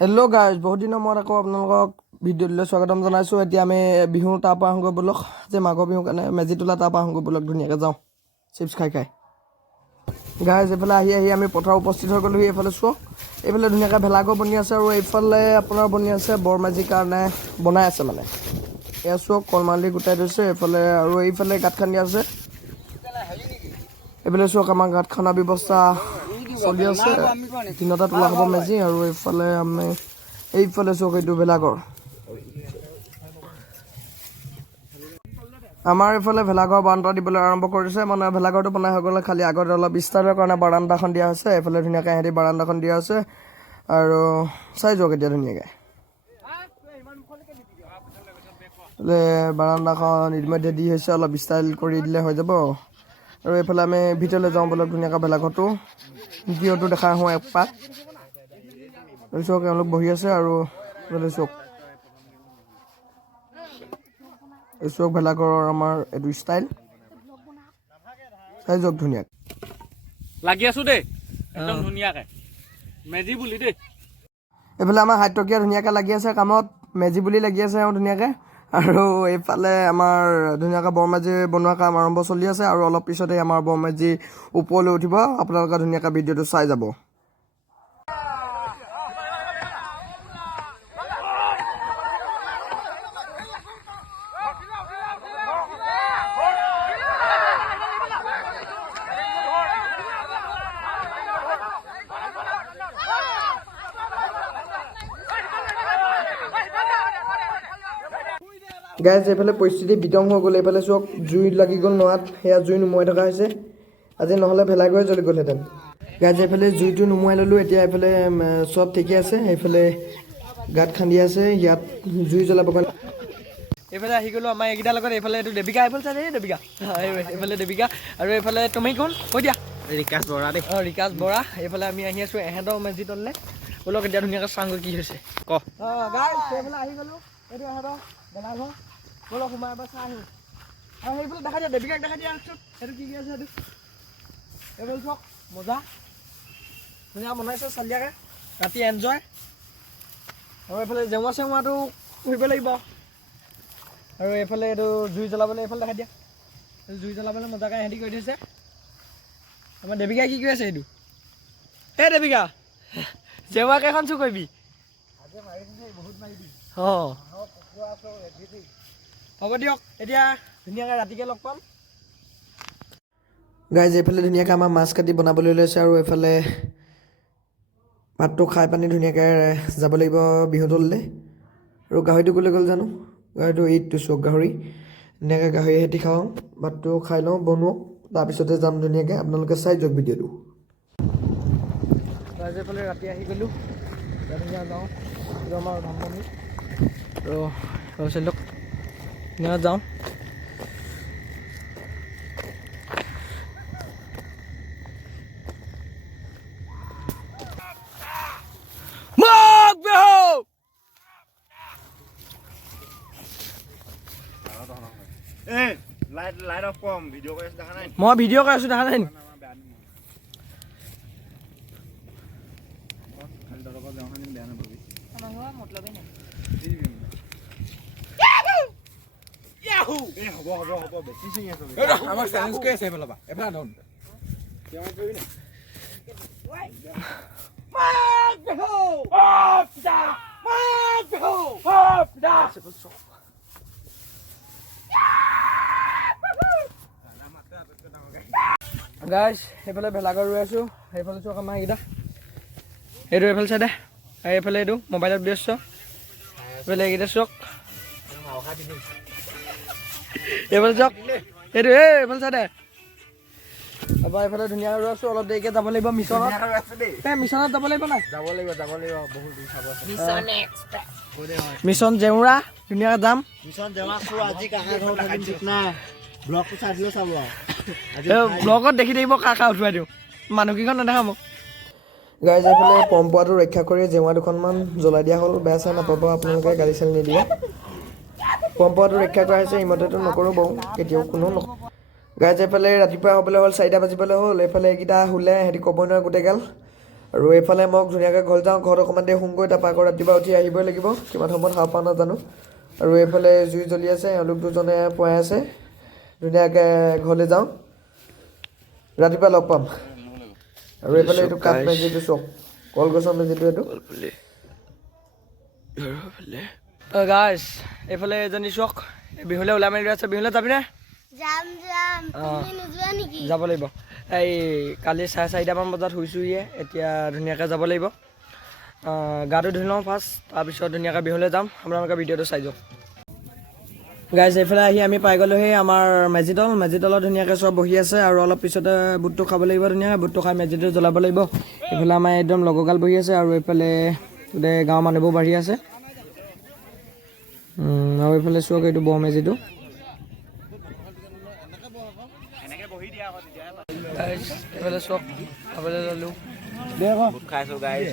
Hello' guys, বহুত দিনৰ মূৰত আকৌ আপোনালোকক ভিডিঅ' দিলৈ স্বাগতম জনাইছোঁ। এতিয়া আমি বিহু তাৰপৰা আহোঁগৈ ব'লক, যে মাঘৰ বিহুৰ কাৰণে মেজি তোলা তাৰপৰা আহোঁগৈ ব'লক, ধুনীয়াকৈ যাওঁ চিপছ খাই খাই। গাইজ এইফালে আহি আমি পথাৰ উপস্থিত হৈ গ'লোহি। এইফালে চাওক, এইফালে ধুনীয়াকৈ ভেলাঘৰ বনি আছে আৰু এইফালে আপোনাৰ বনি আছে বৰ মেজিৰ কাৰণে বনাই আছে মানে। এয়া চাওক, কলমালি গোটাই থৈছে এইফালে, আৰু এইফালে গাঁত খান্দি আছে। এইফালে চাওক, আমাৰ গাঁত খন্দা ব্যৱস্থা চলি আছে, দিনতে তোলা হ'ব মেজি। আৰু এইফালে চাওক, এইটো ভেলাঘৰ। আমাৰ এইফালে ভেলাঘৰ বাৰান্দা দিবলৈ আৰম্ভ কৰিছে, মানে ভেলাঘৰটো বনাই হৈ গ'লে খালি আগতে অলপ বিস্তাৰৰ কাৰণে বাৰান্দাখন দিয়া হৈছে। এইফালে ধুনীয়াকৈ সিহঁতি বাৰান্দাখন দিয়া হৈছে, আৰু চাই যাওক এতিয়া ধুনীয়াকৈ বাৰান্দাখন ইতিমধ্যে দি হৈছে, অলপ ষ্টাইল কৰি দিলে হৈ যাব। আৰু এইফালে আমি ভিতৰলৈ যাওঁ ব'লক, ধুনীয়াকৈ ভেলাঘৰটো ভিডিঅ'টো দেখাই আহোঁ এপাক। চাওক, এওঁলোক বহি আছে, আৰু চাওক চাওক ভেলাঘৰৰ আমাৰ এইটো ষ্টাইল চাই যাওক ধুনীয়াকৈ লাগি আছো দেই, একদম ধুনীয়াকৈ মেজি বুলি দেই। এইফালে আমাৰ হাতটকীয়া ধুনীয়াকৈ লাগি আছে কামত, মেজি বুলি লাগি আছে আৰু ধুনীয়াকৈ। আৰু এইফালে আমাৰ ধুনীয়াকৈ বৰ মেজি বনোৱা কাম আৰম্ভ চলি আছে, আৰু অলপ পিছতে আমাৰ বৰ মেজি ওপৰলৈ উঠিব। আপোনালোকে ধুনীয়াকৈ ভিডিঅ'টো চাই যাব। গাইজ এইফালে পৰিস্থিতি বিতং হৈ গ'ল। এইফালে চাওক, জুই লাগি গ'ল নৰাত, সেয়া জুই নুমুৱাই থকা হৈছে। আজি নহ'লে ভেলাঘৰে জ্বলি গ'লহেঁতেন। গাইজ এইফালে জুইটো নুমুৱাই ল'লোঁ, এতিয়া এইফালে চব ঠিকে আছে। এইফালে গাঁত খান্দি আছে, ইয়াত জুই জ্বলাব কাৰণে। এইফালে আহি গ'লোঁ আমাৰ এইকেইটাৰ লগত। এইফালে এইটো দেৱিকা, এইফালে চাই দেই দেৱিকা, এইফালে দেৱিকা, আৰু এইফালে তুমি কোন কৈ দিয়া? ৰিকাশ বৰা দেই। ৰিকাশ বৰা। এইফালে আমি আহি আছোঁ এহেঁতৰ মেজি তললৈ। ব'লক এতিয়া ধুনীয়াকৈ চাওঁগৈ কি হৈছে। গাইজ সেইফালে আহি গ'লোঁ, এইটো এহেঁতৰ ভেলাঘৰ। ব'লক সোমাই এবাৰ চাই আহিম। আৰু সেইফালে দেখাই দিয়া, দেৱিকাক দেখাই দিয়া সেইটো কি আছে সেইটো। এইফালে চাওক, মজা ধুনীয়া বনাইছে চালিয়াকৈ, ৰাতি এনজয়। আৰু এইফালে জেওৰা চেওৰাটো ফুৰিব লাগিব। আৰু এইফালে এইটো জুই জ্বলাবলৈ, এইফালে দেখাই দিয়া, জুই জ্বলাবলৈ মজাকৈ সিহঁতি কৰি থৈছে। আমাৰ দেৱিকাই কি কৰি আছে এইটো? এই দেৱিকা, জেওৰা কেইখন চুৰ কৰিবি? অঁ হ'ব দিয়ক, এতিয়া ধুনীয়াকৈ ৰাতিকৈ লগ পাম। গাইজ এইফালে ধুনীয়াকৈ আমাৰ মাছ কাটি বনাবলৈ লৈছে, আৰু এইফালে ভাতটো খাই পানি ধুনীয়াকৈ যাব লাগিব বিহুতললৈ। আৰু গাহৰিটো ক'লৈ গ'ল জানো? গাহৰিটো এইটো চওক, গাহৰি ধুনীয়াকৈ গাহৰি হেঁতি খাওঁ, ভাতটো খাই লওঁ বনোৱা, তাৰপিছতে যাম ধুনীয়াকৈ। আপোনালোকে চাই যাওক ভিডিঅ'টো। গাইজ এইফালে ৰাতি আহি গ'লোঁ, ধুনীয়া যাওঁ আমাৰ ধানমন্ডি, আৰু চাই লওক ধুনীয়া যাওঁ। মই ভিডিঅ' কৰি আছোঁ, দেখা নাই? গাইজ সেইফালে ভেলাঘৰ ৰৈ আছোঁ, সেইফালে চাওক আমাৰ এইকেইটা, এইটো এইফালে চাইডে, আৰু এইফালে এইটো মোবাইলত ব্যস্ত, এইফালে এইকেইটা চাওক, এইফালে চাওক এইটো, এইফালে চাইডে। তাৰপৰা এইফালে ধুনীয়াকৈ ৰৈ আছোঁ, অলপ দেৰিকৈ যাব লাগিব মিছনত। মিছনত যাব লাগিব নাই? যাব লাগিব বহুত দেৰি চাব আছে। মিছন জেউৰা ধুনীয়াকৈ যাম। মিছন জেউৰা চোৱা, আজি কাকা ঘৰত থাকিম ঠিক নাই, ব্লগটো চাই দিলেও চাব আৰু ব্লগত দেখি থাকিব কাকা উঠুৱাই দিওঁ, মানুহকেইখন নেদেখা মোক। গাইজ এইফালে পম্পোৱাটো ৰক্ষা কৰি জেউৰা দুখনমান জ্বলাই দিয়া হ'ল, বেয়া চেয়া নাপাব আপোনালোকে, গালি চালি নিদিব। পম্পোৱাটো ৰক্ষা কৰা হৈছে, ইমতেতো নকৰোঁ বাৰু কেতিয়াও, কোনো নকৰোঁ। গাইজ এইফালে ৰাতিপুৱা হ'বলৈ হ'ল 4টা বাজিবলৈ হ'ল। এইফালে এইকেইটা শুলে, সিহঁতি ক'বই নোৱাৰে গোটেইগাল। আৰু এইফালে মই ধুনীয়াকৈ ঘৰ যাওঁ, ঘৰত অকণমান দেৰি শুমগৈ, তাৰপৰা আকৌ ৰাতিপুৱা উঠি আহিবই লাগিব, কিমান সময়ত সাৰ পাওঁ নাজানো। আৰু এইফালে জুই জ্বলি আছে, এওঁলোক দুজনে পুৱাই আছে, ধুনীয়াকৈ ঘৰলৈ যাওঁ, ৰাতিপুৱা লগ পাম। আৰু এইফালে এইটো কাঠ মেজিটো চাওক, কলগছৰ মেজিটো এইটো। গাইছ এইফালে এজনী চাওক বিহুলৈ ওলাই মেলি আছে, বিহুলৈ যাবিনে? যাব লাগিব। এই কালি 4:30মান বজাত শুইছোঁহিয়ে, এতিয়া ধুনীয়াকৈ যাব লাগিব। গাটো ধুই লওঁ ফাৰ্ষ্ট, তাৰপিছত ধুনীয়াকৈ বিহুলৈ যাম। আপোনালোকে ভিডিঅ'টো চাই যাওক। গাইজ এইফালে আহি আমি পাই গ'লোহি আমাৰ মেজিতলত ধুনীয়াকৈ চব বহি আছে। আৰু অলপ পিছতে বুটটো খাব লাগিব, ধুনীয়াকৈ বুটটো খাই মেজিটো জ্বলাব লাগিব। এইফালে আমাৰ একদম লগৰগাল বহি আছে, আৰু এইফালে গোটেই গাঁৱৰ মানুহবোৰ বাঢ়ি আছে। আৰু এইফালে চাওক এইটো বৰ মেজিটো। এইফালে চাওক খাবলৈ ল'লোঁ। খাইছোঁ গাইজ।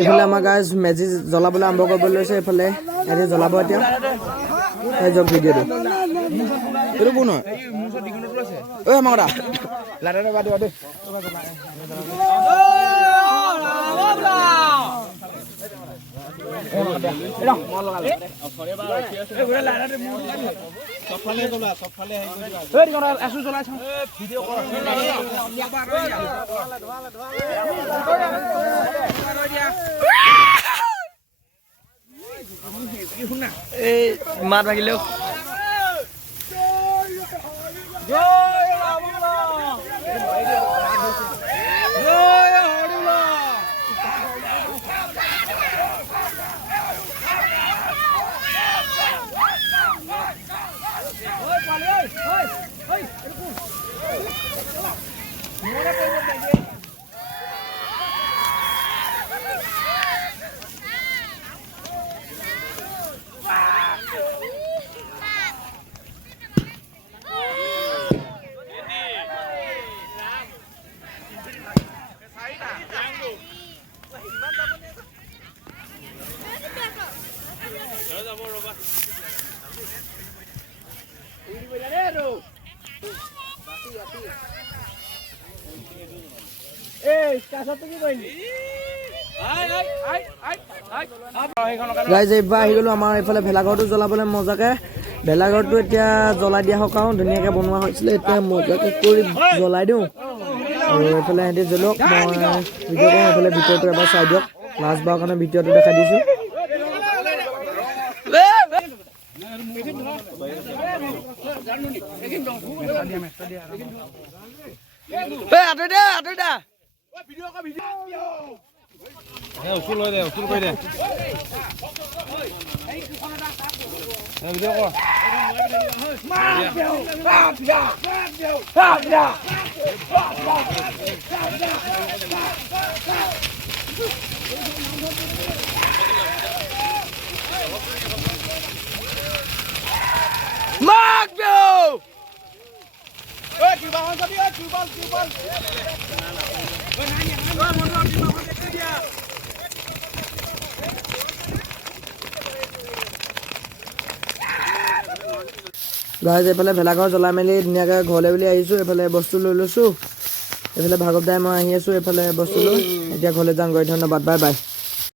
এইফালে আমাৰ গাইজ মেজি জ্বলাবলৈ আৰম্ভ কৰিবলৈ লৈছে। এইফালে এনে জ্বলাব এতিয়া, যাওক ভিডিঅ'টো। এইটো কোন হয়? ঐ মাংৰা এই মাত ভাগিলেও গাইজ এইবাৰ আহি গ'লো আমাৰ এইফালে ভেলাঘৰটো জ্বলাবলৈ মজাকৈ। ভেলাঘৰটো এতিয়া জ্বলাই দিয়া হওক আৰু ধুনীয়াকৈ বনোৱা হৈছিলে, এতিয়া মজাকৈ কৰি জ্বলাই দিওঁ। আৰু এইফালে সিহঁতি জ্বলক, মই ভিডিঅ' কৰোঁ। এইফালে ভিডিঅ'টো এবাৰ চাই দিয়ক, লাষ্ট বাৰৰ কাৰণে ভিডিঅ'টো দেখাই দিছোঁ। গাইজ এইফালে ভেলাঘৰ জ্বলাই মেলি ধুনীয়াকৈ ঘৰলৈ বুলি আহিছোঁ। এইফালে বস্তু লৈ লৈছোঁ, এইফালে ভাগৱ দাই মই আহি আছোঁ এইফালে বস্তু লৈ। এতিয়া ঘৰলৈ যাওঁগৈ, ধন্যবাদ, বাই বাই।